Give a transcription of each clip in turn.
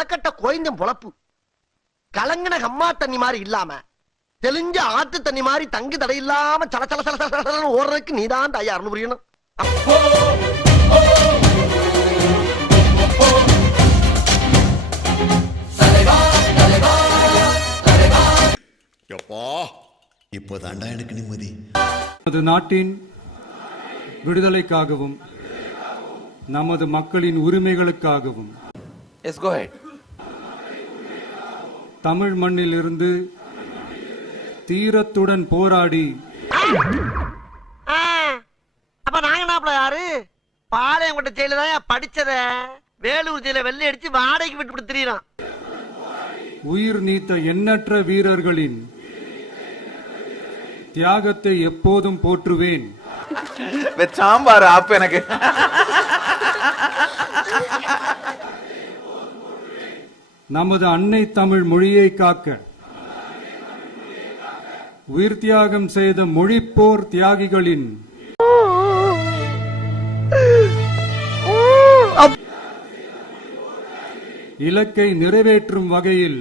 முளக்கட்ட கோயந்தும் பொழப்பு. கலங்கன கம்மா தண்ணி மாதிரி இல்லாம தெளிஞ்ச ஆத்து தண்ணி மாதிரி தங்கு தடை இல்லாம சல சல சல சல ஓடுறதுக்கு நீதான் தாயா அருள் புரியணும். இப்போதாண்டா எனக்கு நிம்மதி. நமது நாட்டின் விடுதலைக்காகவும் நமது மக்களின் உரிமைகளுக்காகவும் தமிழ் மண்ணில் இருந்து தீரத்துடன் போராடி அப்ப நாங்க யாரு பாளையங்கோட்டை ஜெயில தான் படிச்சத வேலூர் ஜெயில வெள்ளை அடிச்சு வாடகைக்கு விட்டு திரியறான். உயிர் நீத்த எண்ணற்ற வீரர்களின் தியாகத்தை எப்போதும் போற்றுவேன். சாம்பார் ஆப்பு எனக்கு. நமது அன்னை தமிழ் மொழியை காக்க உயிர் தியாகம் செய்த மொழிப்போர் தியாகிகளின் இலக்கை நிறைவேற்றும் வகையில்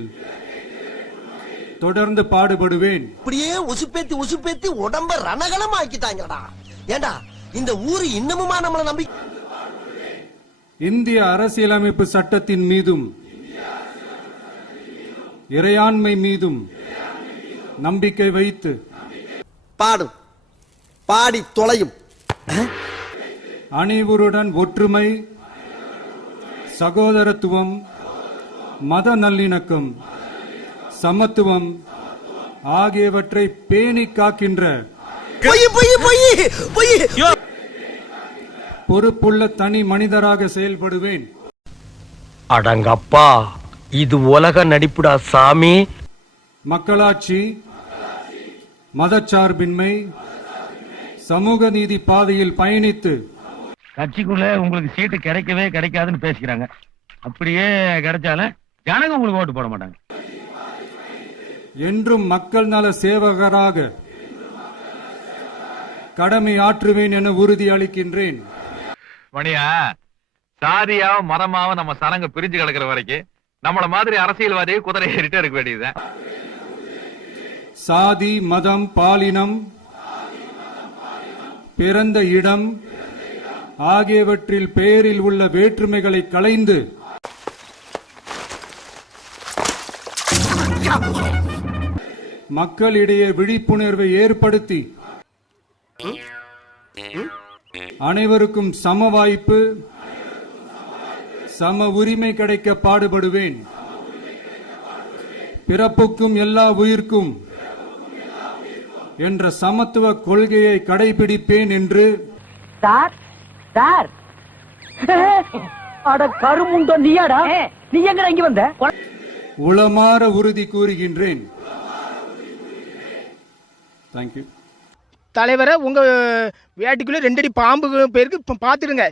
தொடர்ந்து பாடுபடுவேன். இப்படியே உசுப்பேத்தி உசுப்பேத்தி உடம்ப ரணகலம் ஆக்கிட்டாங்கடா. ஏண்டா இந்த ஊரு இன்னமுமா நம்மள நம்பி இந்திய அரசியலமைப்பு சட்டத்தின் மீதும் இறையாண்மை மீதும் நம்பிக்கை வைத்து பாடும் பாடி தொலையும் அனைவருடன் ஒற்றுமை, சகோதரத்துவம், மத நல்லிணக்கம், சமத்துவம் ஆகியவற்றை பேணி காக்கின்ற பொறுப்புள்ள தனி மனிதராக செயல்படுவேன். அடங்கப்பா, இது உலக நடிப்புடா சாமி. மக்களாட்சி, மதச்சார்பின்மை, சமூக நீதி பாதையில் பயணித்து கட்சிக்குள்ள உங்களுக்கு சீட்டு கிடைக்கவே கிடைக்காதுன்னு பேசிக்கிறாங்க. அப்படியே கிடைச்சாலும் ஜனங்க உங்களுக்கு ஓட்டு போட மாட்டாங்க. என்றும் மக்கள் நல சேவகராக கடமை ஆற்றுவேன் என உறுதி அளிக்கின்றேன். மணியா, சாதியாவும் மரமாவும் நம்ம சனங்க பிரிஞ்சு கிடக்குற வரைக்கும் நம்மள மாதிரி அரசியல்வாதியை குதிரை ஏறிட்டே இருக்க வேண்டியதுதான். சாதி, மதம், பாலினம், பிறந்த இடம் ஆகியவற்றில் பெயரில் உள்ள வேற்றுமைகளை களைந்து மக்களிடையே விழிப்புணர்வை ஏற்படுத்தி அனைவருக்கும் சம வாய்ப்பு, சம உரிமை கிடைக்க பாடுபடுவேன். பிறப்புக்கும் எல்லா உயிர்க்கும் என்ற சமத்துவ கொள்கையை கடைபிடிப்பேன் என்று உளமாற உறுதி கூறுகின்றேன். தேங்க்யூ. தலைவரை உங்க வேட்டிக்குள்ள 2 அடி பாம்பு பேருக்கு பாத்துடுங்க.